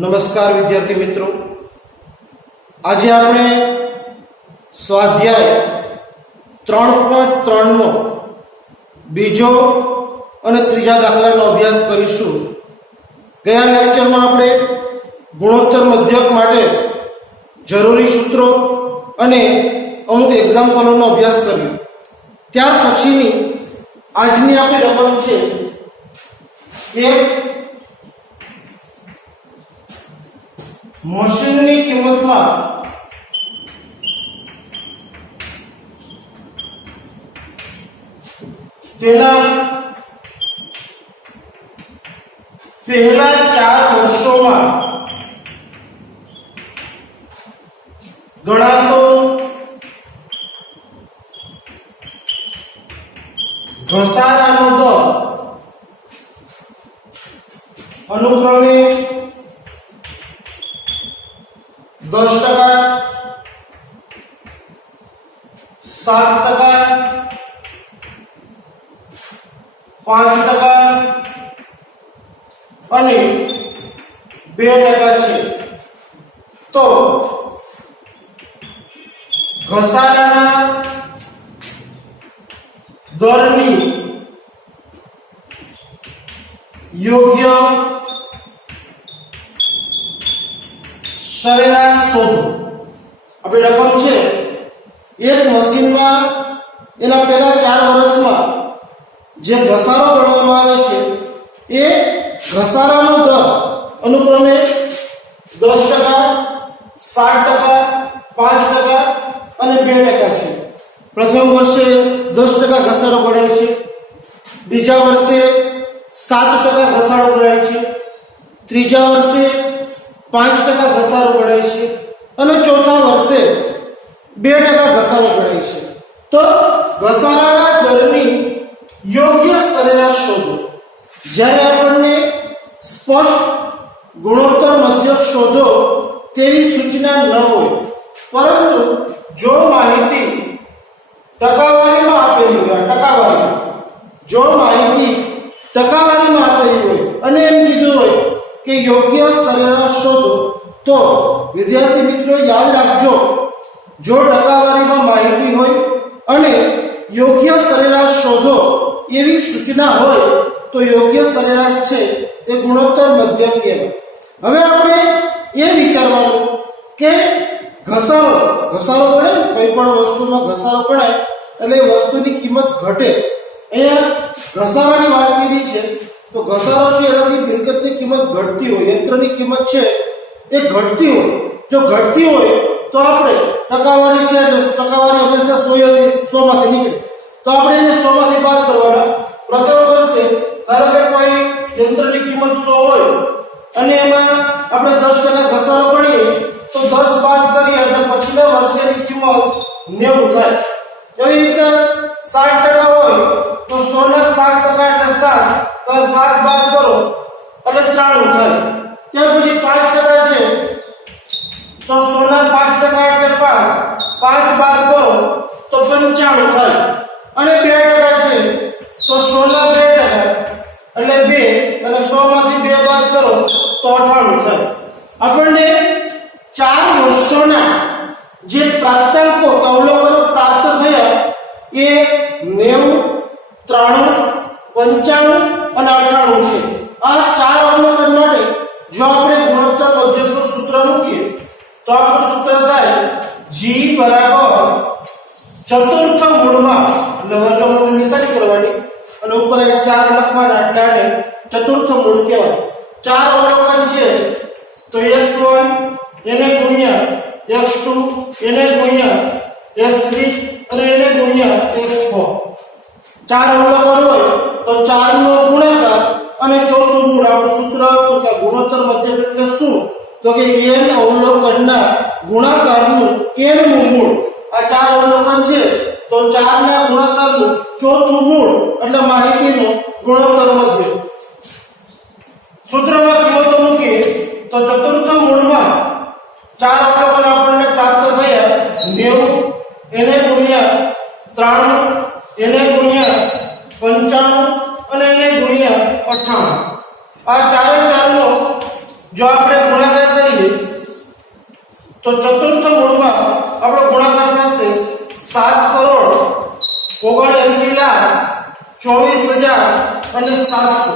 નમસ્કાર વિદ્યાર્થી મિત્રો, આજે આપણે સ્વાધ્યાય 3.3 નો બીજો અને ત્રીજા દાખલાનો અભ્યાસ કરીશું. ગયા લેક્ચરમાં આપણે ગુણોત્તર મધ્યક માટે જરૂરી સૂત્રો અને અમુક એક્ઝામ્પલોનો અભ્યાસ કર્યો. ત્યાર પછીની આજની આપણી રકમ છે એક મશીનની કિંમતમાં તેના પહેલા 4 વર્ષોમાં ગણાતો ઘસારાનો દર અનુક્રમે 10%, 7%, 5% અને 2% છે. તો ઘસારાના દરની યોગ્ય સરેરાશ શોધો. આપણી રકમ છે એક મશીનમાં એના પહેલા 4 વર્ષમાં જે ઘસારો ગણવામાં આવે છે એ ઘસારાનો દર અનુક્રમે 10%, 7%, 5% અને 2% છે. પ્રથમ વર્ષે 10% ઘસારો ગણાય છે, બીજા વર્ષે 7% ઘસારો ગણાય છે, ત્રીજા વર્ષે 5% ઘસારો ગણાય છે અને ચોથા વર્ષે 2% ઘસારો ગણાય છે. તો ઘસારાના દરની યોગ્ય સરેરાશ શોધો. જ્યારે આપણને સ્પષ્ટ ગુણોત્તર મધ્યક શોધો તેવી સૂચના ન હોય, પરંતુ જો માહિતી ટકાવારીમાં આપેલી હોય, જો માહિતી ટકાવારીમાં આપેલી હોય અને એમ કીધું હોય કે યોગ્ય સરેરાશ શોધો, તો વિદ્યાર્થી મિત્રો યાદ રાખજો, જો ટકાવારીમાં માહિતી હોય અને યોગ્ય સરેરાશ શોધો એવી સૂચના હોય તો યોગ્ય સરેરાશ છે એ ગુણોત્તર મધ્યક કહેવાય. હવે આપણે એ વિચારવાનું કે ઘસારો ગણે, કોઈ પણ વસ્તુમાં ઘસારો ગણાય એટલે વસ્તુની કિંમત ઘટે. અહીંયા ઘસારાની વાત કરી છે તો ઘસારો છે એનાથી મિલકતની કિંમત ઘટતી હોય, યંત્રની કિંમત છે એ ઘટતી હોય. જો ઘટતી હોય તો આપણે ટકાવારી છે એટલે ટકાવારી હંમેશા 100 માંથી નીકળે, તો આપણે એને 100 માંથી બાદ કરવાના. પ્રથમ વર્ષે ધારો કે કોઈ યંત્રની કિંમત 100 હોય અને એમાં આપણે 10% ઘસારો ગણીએ તો 10 બાદ કરીએ એટલે પછીના વર્ષેની કિંમત 90 થાય. એવી રીતે 60% હોય તો 100 ના 60% એટલે 7, તો 7 બાદ કરો એટલે 93 થાય. ત્યાર પછી 5% છે તો 100 ના 5% એટલે 5 બાદ કરો તો 95 થાય. અને 2% છે તો 100 ના 2% એટલે 2 અને 100 માંથી 2 બાદ કરો તો 98 થાય. આપણને 4 વર્ષોના જે પ્રાપ્તાંકો અવલોકનો પ્રાપ્ત થયા એ 90, 93, 95 અને 98 છે. આ 4 અવલોકન માટે જો આપણે ગુણોત્તર મધ્યકનું સૂત્ર મૂકીએ તો આપણું સૂત્ર થાય G બરાબર ચતુર્થ મૂળમાં, એટલે વર્ગમૂળની નિશાની કરવાની અને ઉપર 4 લખવાના, એટલે આને ચતુર્થ મૂળ કહેવાય. 4 અવલોકન છે તો x1 એને ગુણ્યા x2 એને ગુણ્યા x3 અને એને ગુણ્યા x4. 4 અવલોકન હોય તો 4 નો ગુણાકાર અને ચોથું મૂળ. આપણું સૂત્ર હતું કે ગુણોત્તર મધ્યક એટલે શું, તો કે n અવલોકનના ગુણાકારનું n નું મૂળ. આ 4 અવલોકન છે તો 4 ના ગુણાકારનું ચોથું મૂળ એટલે માહિતીનો ગુણોત્તર મધ્યક. સૂત્રમાં કિંમતો મૂકીએ તો ચતુર્થ મૂળમાં 4 અવલોકન આપણને પ્રાપ્ત થયા 90 એને ગુણ્યા 93 એને ગુણ્યા 95 અને એને ગુણ્યા 98. આ ચારે ચારનો જો આપણે ગુણાકાર તો ચતુર્થ મૂળમાં આપણો ગુણાકાર થશે 7,79,24,700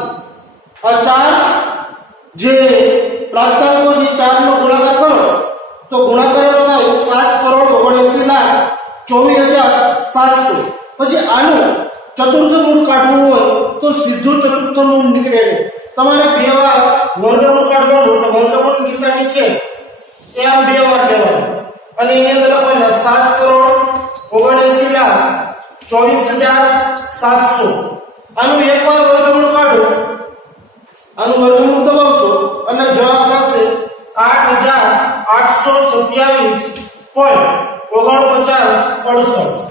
આ ચાર જે પ્રાપ્તાંકો છે ચારનો ગુણાકાર કરો તો ગુણાકાર થાય 7,79,24,700 પછી આનું ચતુર્થ મૂળ કાઢવું હોય તો સીધું ચતુર્થ મૂળ નીકળે તમારે બે વાર વર્ગમૂળ કાઢવાનું એટલે વર્ગમૂળ નિશાની છે એ આમ બે વાર લેવાનું અને એની અંદર આપણે 7,79,24,700 આનું એક વાર વર્ગમૂળ કાઢો આનું વર્ગમૂળ દબાવશો અને જવાબ થશે 8,827.49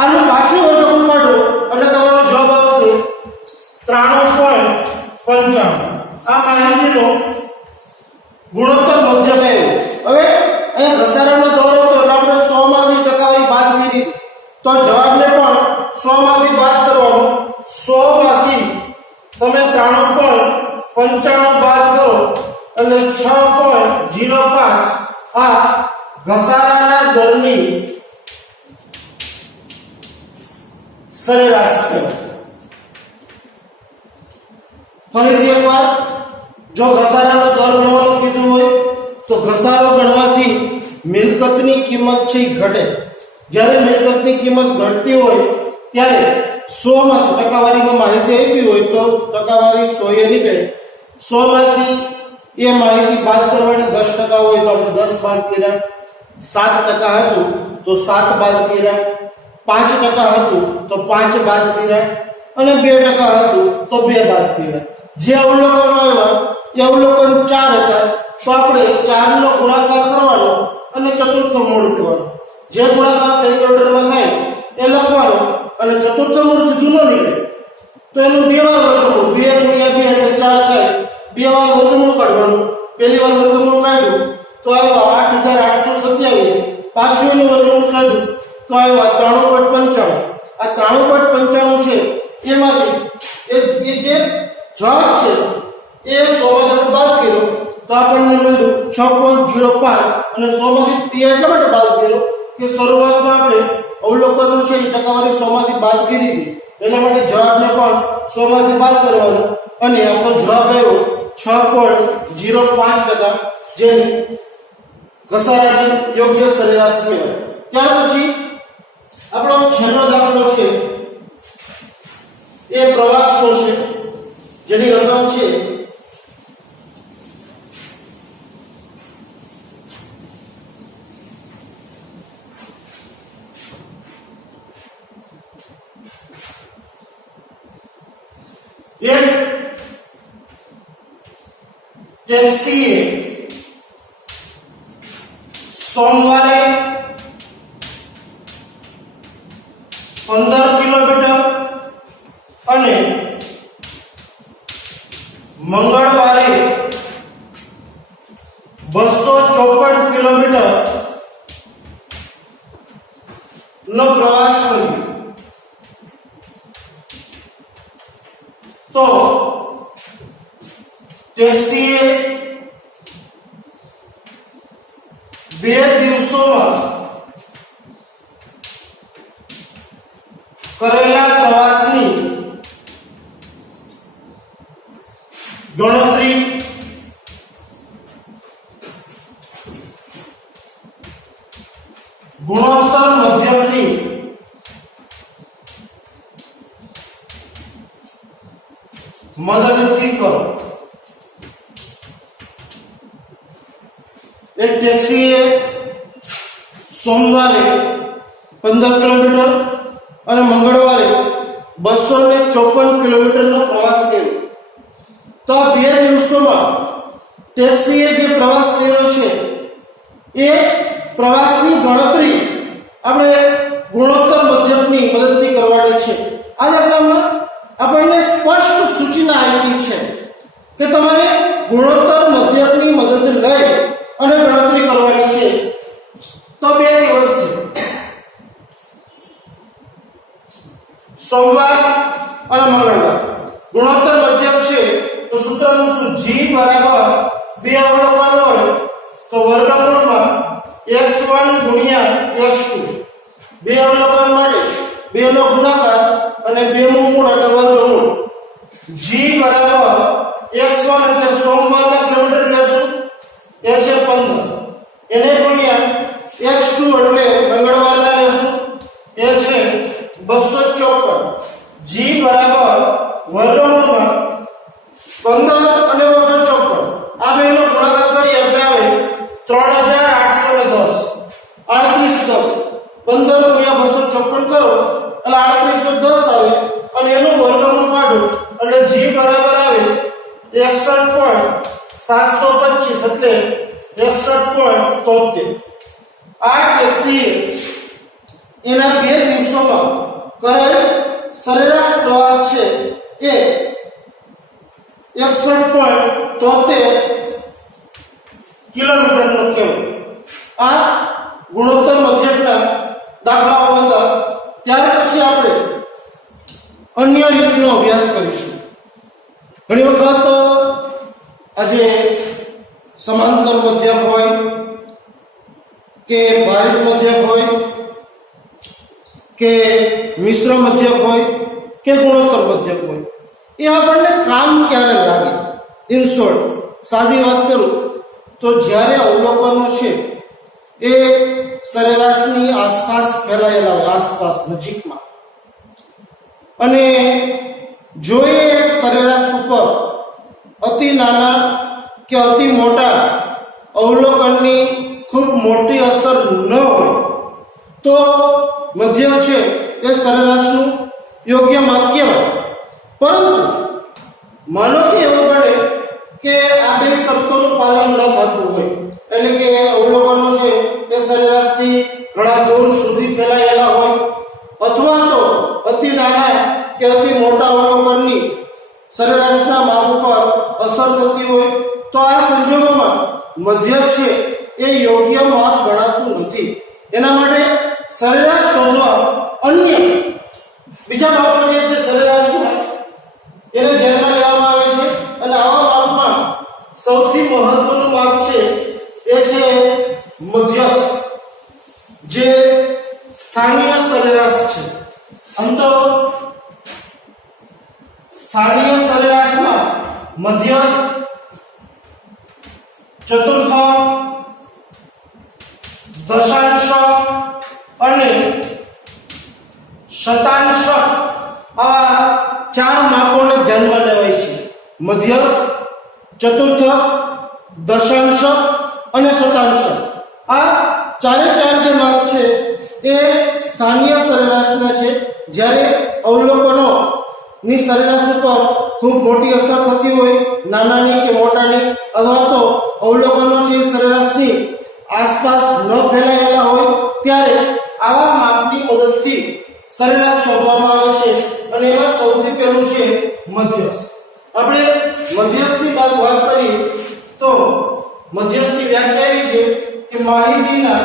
આનું પાછું વર્ગમૂળ કાઢો એટલે તમારો જવાબ આવશે 93.95 આ માહિતીનો ગુણોત્તર મધ્ય કયો હવે અહીં ઘસારાનો દોર હતો એટલે આપણે 100 માંથી ટકાવારી બાદ કરી તો જવાબને પણ 100 માંથી બાદ કરવાનો 100 માંથી તમે 93.95 બાદ કરો એટલે 6.05 આ ઘસારાના દરની સરેરાશ છે ફરીથી એકવાર જો ઘસારાનો દર ગણવાનું કીધું હોય તો ઘસારો ગણવાથી મિલકતની કિંમત છે ઘટે જ્યારે મિલકતની કિંમત ઘટતી હોય ત્યારે 100 માં ટકાવારીમાં માહિતી આપી હોય તો ટકાવારી 100 એ નીકળે 100 માંથી એ માહિતી બાદ કરવાની 10% હોય તો આપણે 10 બાદ કર્યા 7% હતું તો 7 બાદ કર્યા 5% હતું તો 5 બાદ કર્યા અને 2% હતું તો 2 બાદ કર્યા જે અવલોકનો આવ્યા એ અવલોકન 4 હતા તો આપણે 4 નો ગુણાકાર કરવાનો અને ચતુર્થ મૂળ લેવાનો જે ગુણાકાર કેલ્ક્યુલેટરમાં થાય એ લખવાનો અને ચતુર્થ મૂળ સીધું ન નીકળે તો એનું બે વાર વર્ગમૂળ 2 × 2 એટલે 4 થાય બે વાર વર્ગમૂળ કાઢવાનું પહેલી વાર વર્ગમૂળ કાઢ્યું તો આવ્યો 8,827 પાછું એનું વર્ગમૂળ કાઢ્યું તો આવ્યો 93.95 આ 93.95 છે એમાંથી એ જે જવાબ છે એ 100 માંથી બાદ કર્યો તો આપણને મળ્યું 6.05 અને 100 માંથી p એટલા માટે બાદ કર્યો કે શરૂઆતમાં આપણે અવલોકનો છે એ ટકાવારી 100 માંથી બાદ કરી હતી એના માટે જવાબને પણ 100 માંથી બાદ કરવાનો અને આપણો જવાબ આવ્યો 6.05% જે ઘસારાની યોગ્ય સરેરાશ કહેવાય ત્યાર પછી આપણો છેલ્લો દાખલો છે એ પ્રવાસનો છે જેની રકમ છે એક ટેક્સીએ સોમવારે 15 કિલોમીટર અને મંગળવારે 254 કિલોમીટર નો પ્રવાસ કર્યો તો ટેક્સીએ 2 દિવસોમાં કરેલા પ્રવાસની ગણતરી ગુણોત્તર મધ્યકની મદદથી કરો એક ટેક્સીએ સોમવારે 15 કિલોમીટર અને મંગળવારે 254 કિલોમીટરનો પ્રવાસ કર્યો તો આ 2 દિવસોમાં ટેક્સીએ જે પ્રવાસ કર્યો છે એ પ્રવાસની ગણતરી આપણે ગુણોત્તર મધ્યકની મદદથી કરવાની છે આ દાખલામાં આપણને સ્પષ્ટ સૂચના આપી છે કે તમારે ગુણોત્તર મધ્યકની મદદ લઈ અને ગણતરી કરવાની છે તો 2 દિવસ છે સોમવાર અને મંગળવાર ગુણોત્તર મધ્યક છે તો સૂત્રનું શું g બરાબર 2 અવલોકન હોય તો વર્ગમૂળમાં x1 ગુણ્યા x2 બે અવલોકન માટે બે નો ગુણાકાર અને બે નું મૂળ એટલે વર્ગમૂળ g બરાબર x1 એટલે સોમવારના કિલોમીટર લેશું એ છે 15 એને ગુણ્યા x2 એટલે મંગળવારના લેશું એ છે 254 g બરાબર વર્ગમૂળમાં 15 અને 254 આ બેનો ગુણાકાર કરીએ એટલે આવે 3810 3810 15 ગુણ્યા 254 કરો એટલે 3810 આવે અને એનું વર્ગમૂળ કાઢો એટલે g બરાબર આવે 61.725 એટલે 61.73 આ ટેક્સી એના બે દિવસોમાં કરેલ સરેરાશ પ્રવાસ છે એ 61.73 કિલોમીટરનો કહેવાય. આ ગુણોત્તર મધ્યકના દાખલાઓ હતા. ત્યાર પછી આપણે અન્ય રીતનો અભ્યાસ કરીશું. ઘણી વખત આજે સમાંતર મધ્યક હોય કે ભારિત મધ્યક હોય કે મિશ્ર મધ્યક હોય કે ગુણોત્તર મધ્યક હોય એ આપણને કામ ક્યારે લાગે. ઇન શોર્ટ સાદી વાત કરું તો જ્યારે અવલોકનો છે એ સરેરાશની આસપાસ ફેલાયેલા હોય, આસપાસ નજીકમાં, અને જો એ સરેરાશ ઉપર અતિ નાના કે અતિ મોટા અવલોકનની ખૂબ મોટી અસર ન હોય તો મધ્યક છે એ સરેરાશનું યોગ્ય માપ કહેવાય. પરંતુ માનો કે એવું બને કે આ બે શરતોનું પાલન ન થતું હોય, એટલે કે અવલોકનો છે તે સરેરાશથી ઘણા દૂર સુધી ફેલાયેલા હોય અથવા તો અતિ નાના કે અતિ મોટા અવલોકનની સરેરાશના માપ ઉપર અસર થતી હોય તો આ સંજોગોમાં મધ્યક છે એ યોગ્ય માપ ગણાતું નથી. એના માટે સરેરાશ શોધવા અન્ય બીજા માપો જે છે સરેરાશના એને ધ્યાનમાં લેવામાં આવે છે. અને આવા માપમાં સૌથી મહત્વનું માપ છે એ છે મધ્યસ્થ, જે સ્થાનિય સરેરાશ છે. આમ તો સ્થાનિય સરેરાશમાં મધ્યસ્થ, ચતુર્થ, દશાંશ અને શતાંશ આ ચાર માપોને ધ્યાનમાં લેવાય છે. મધ્યસ્થ, ચતુર્થ, દશાંશ અને શતાંશ આ ચારે ચાર જે માપ છે એ સ્થાનિય સરેરાશના છે. જ્યારે અવલોકનો ની સરેરાશ ઉપર ખૂબ મોટી અસર થતી હોય, નાનાની કે મોટાની, અથવા તો અવલોકનો છે સરેરાશની આસપાસ ન ફેલાયેલા હોય ત્યારે આવા માપની મદદથી સરેરાશ શોધવામાં આવે છે. અને એમાં સૌથી પહેલું છે મધ્યસ્થ. આપણે મધ્યસ્થની વાત કરીએ તો મધ્યસ્થની વ્યાખ્યા એવી છે કે માહિતીના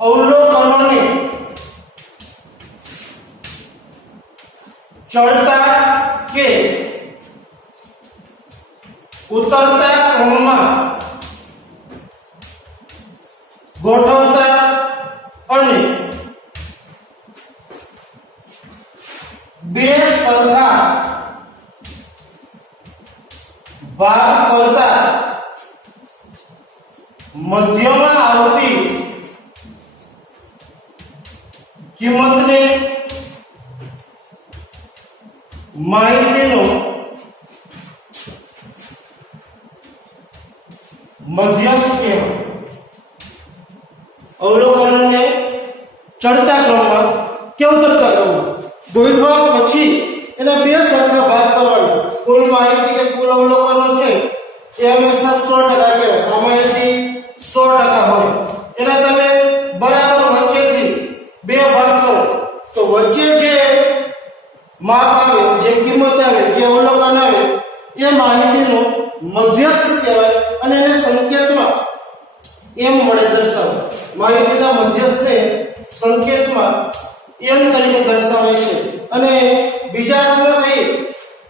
અવલોકનોને ચડતા કે ઉતરતા ક્રમમાં ગોઠવતા અને બે સરખા ભાગ કરતા મધ્યમાં આવતી કિંમતને માહિતીનો મધ્યસ્થ કહેવાય. અવલોકનને ચડતા ક્રમમાં કે ઉતરતા ક્રમમાં ગોઠવા પછી એના બે સરખા ભાગ કરવાના. કુલ માહિતી કે કુલ અવલોકનો છે એ હંમેશા 100% કહેવાય. આ માહિતી 100% હોય. એના તમે બરાબર વચ્ચેથી બે ભાગ કરો તો વચ્ચે જે માપ આવે, જે કિંમત આવે, જે અવલોકન આવે એ માહિતીનો મધ્યસ્થ કહેવાય. અને એને સંકેતમાં એમ મળે દર્શાવે. માહિતીના મધ્યસ્થને સંકેતમાં એમ તરીકે દર્શાવે છે. અને બીજા અર્થમાં કહીએ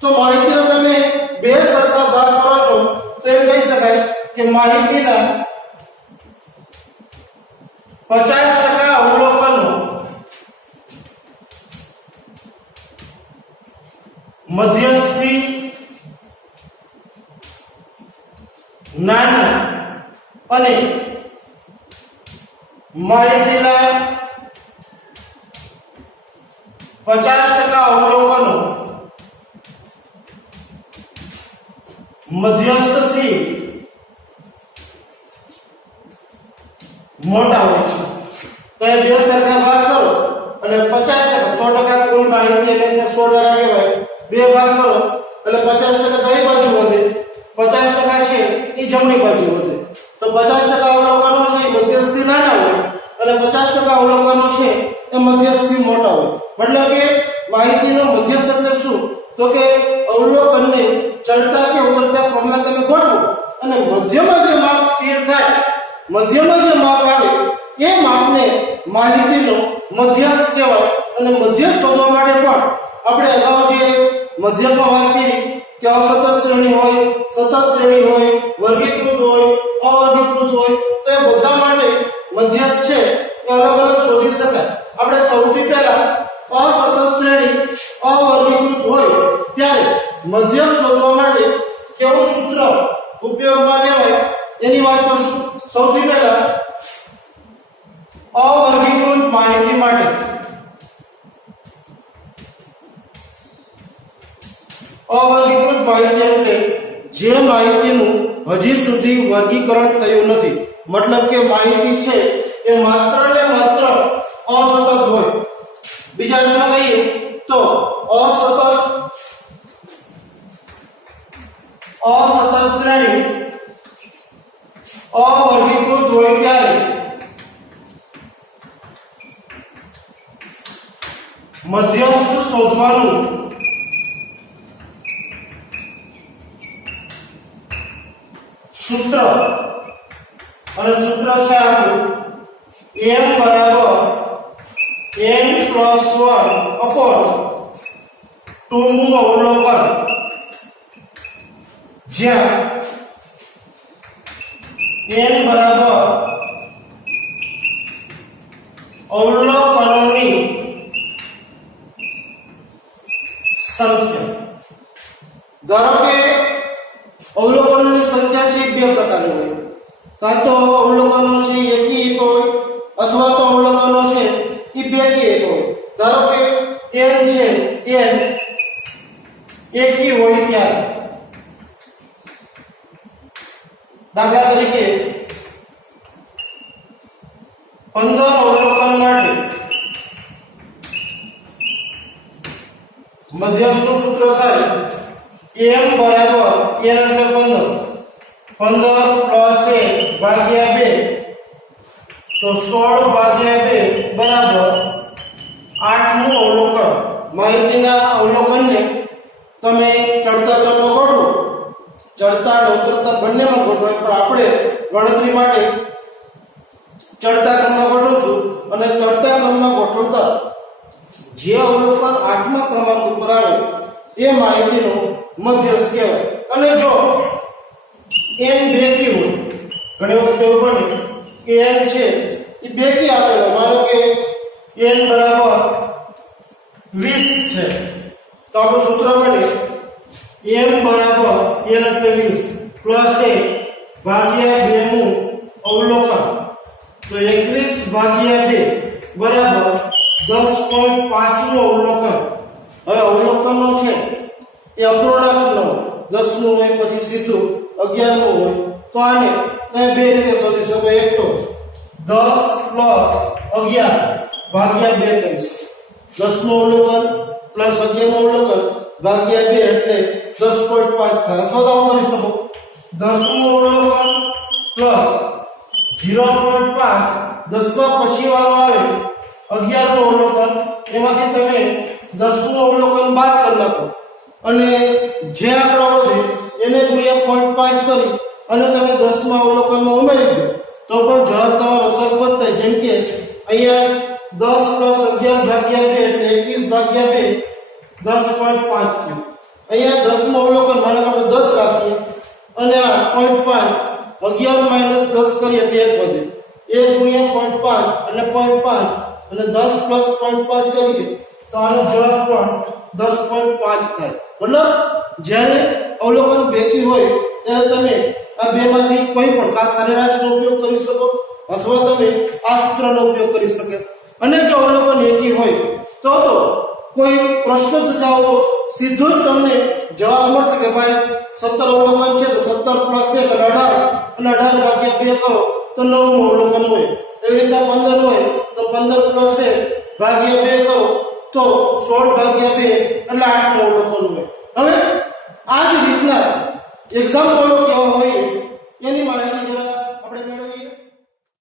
તો માહિતીનો તમે બે સરખા ભાગ કરો છો તો એમ કહી શકાય કે માહિતીના 50% અવલોકનો મધ્યસ્થી નાના અને માહિતીના 50% અવલોકનો મધ્યસ્થથી મોટા હોય છે. તો એ બે સરખા ભાગ કરો અને 50% 100% કુલ માહિતી એટલે 100% કહેવાય. બે ભાગ કરો એટલે 50% કઈ બાજુ વધે? 50% છે એ જમણી બાજુ વધે. તો 50% અવલોકનો છે એ મધ્યસ્થી નાના હોય અને 50% અવલોકનો છે એ મધ્યસ્થી મોટા હોય. મતલબ કે માહિતીનો મધ્યસ્થ એટલે શું? તો કે અવલોકનને ચડતા કે ઉતરતા ક્રમમાં તમે ગોઠવો અને મધ્યમાં જે માપ સ્થિર થાય, મધ્યમાં જે માપ આવે એ માપને માહિતીનો મધ્યસ્થ કહેવાય. અને મધ્યસ્થ શોધવા માટે પણ આપણે અગાઉ જે મધ્યકમાં વાત કરી કે અસતત શ્રેણી હોય, સતત શ્રેણી હોય, વર્ગીકૃત હોય, અવર્ગીકૃત હોય, તો એ બધા માટે મધ્યસ્થ છે એ અલગ અલગ શોધી શકાય. આપણે સૌથી પહેલા અસતત શ્રેણી અવર્ગીકૃત હોય ત્યારે મધ્યક શોધવા માટે કેવું સૂત્ર ઉપયોગમાં લેવાય એની વાત કરશું. સૌથી પહેલા અવર્ગીકૃત માહિતી માટે અવર્ગીકૃત માહિતી એટલે જે માહિતીનું હજી સુધી વર્ગીકરણ થયું નથી. મતલબ કે માહિતી છે એ માત્ર ને માત્ર અસતત હોય. બીજા શબ્દમાં કહીએ તો અસતત શ્રેણી અવર્ગીકૃત હોય ત્યારે મધ્યસ્થ શોધવાનું સૂત્ર અને સૂત્ર છે આપણું m બરાબર n+1/2 નું અવલોકન, જ્યાં n બરાબર અવલોકનોની સંખ્યા. ધારો કે અવલોકનોની સંખ્યા છે બે પ્રકારની હોય. કાં તો અવલોકનો છે એકી એક હોય અથવા તો અવલોકનો છે એ બેકી એક હોય. ધારો કે n છે n એકી હોય ત્યારે દાખલા તરીકે 15 અવલોકન માટે મધ્યસ્થનું સૂત્ર થાય m બરાબર n એટલે 15 પ્લસ 1 ભાગ્યા 2 તો 16 ભાગ્યા 2 બરાબર 8નું અવલોકન. માહિતીના અવલોકનને તમે ચડતા ક્રમમાં ગોઠવો, ચડતા અને ઉતરતા બંનેમાં ગોઠવો, પણ આપણે ગણતરી માટે ચડતા ક્રમમાં ગોઠવશું અને ચડતા ક્રમમાં ગોઠવતા જે અવલોકન 8મા ક્રમાંક ઉપર આવે એ માહિતીનો મધ્યસ્થ કહેવાય. અને જો n બેકી હોય, ઘણી વખત એવું બને કે n છે એ બેકી આપેલો, માનો કે n બરાબર 20 છે તો આપણું સૂત્ર બને m બરાબર n એટલે 20 પ્લસ 1 ભાગ્યા 2 નું અવલોકન, તો 21 ભાગ્યા 2 બરાબર 10.5 નું અવલોકન. હવે અવલોકનો છે એ અપૂર્ણાંક નો 10 નું હોય પછી સીધું 11 નું હોય, તો આને તમે બે રીતે શોધી શકો. એક તો 10 પ્લસ 11 ભાગ્યા 2 કરી શકો. 10 નું અવલોકન પ્લસ 11 નું અવલોકન ભાગ્યા 2 એટલે 10.5 થાય. અથવા તો આવું કરી શકો 10 નું અવલોકન પ્લસ 0.5 10માં પછી વાળો આવે 11 નું અવલોકન, એમાંથી તમે 10 નું અવલોકન બાદ કરી નાખો અને જે આંકડો વધે એને ગુણ્યા 0.5 કરી અને તમે 10મા અવલોકનમાં ઉમેરી દો તો પણ જવાબ તમારો સરખો જ થાય. જેમ કે અહીંયા 10 પ્લસ 11 ભાગ્યા 2 એટલે 21 ભાગ્યા 2 10.5 થયું. અહીંયા 10મું અવલોકન માનો કે આપણે 10 રાખીએ અને આ 0.5 11 - 10 કરીએ એટલે 1 વધે 1 ગુણ્યા 0.5 એટલે 0.5 અને 10 + 0.5 કરીએ તો આનો જવાબ પણ 10.5 થાય. મતલબ જ્યારે અવલોકન બેકી હોય ત્યારે તમે આ બેમાંથી કોઈ પણ ખાસ સરેરાશનો ઉપયોગ કરી શકો અથવા તમે આ સૂત્રનો ઉપયોગ કરી શકો. અને જો અવલોકન એકી હોય તો કોઈ પ્રશ્ન પૂછાવો તો સીધું જ તમને જવાબ મળશે કે ભાઈ 17 અવલોકન છે તો 17 + 1 એટલે 18 અને 18 ભાગ્યા 2 કરો તો 9 અવલોકન હોય. એવી રીતે 15 હોય તો 15 + 1 ભાગ્યા 2 કરો તો 16 ભાગ્યા 2 એટલે 8 અવલોકન હોય. હવે આ જ રીતના એક્ઝામ્પલો કેવા હોય એની માહિતી જરા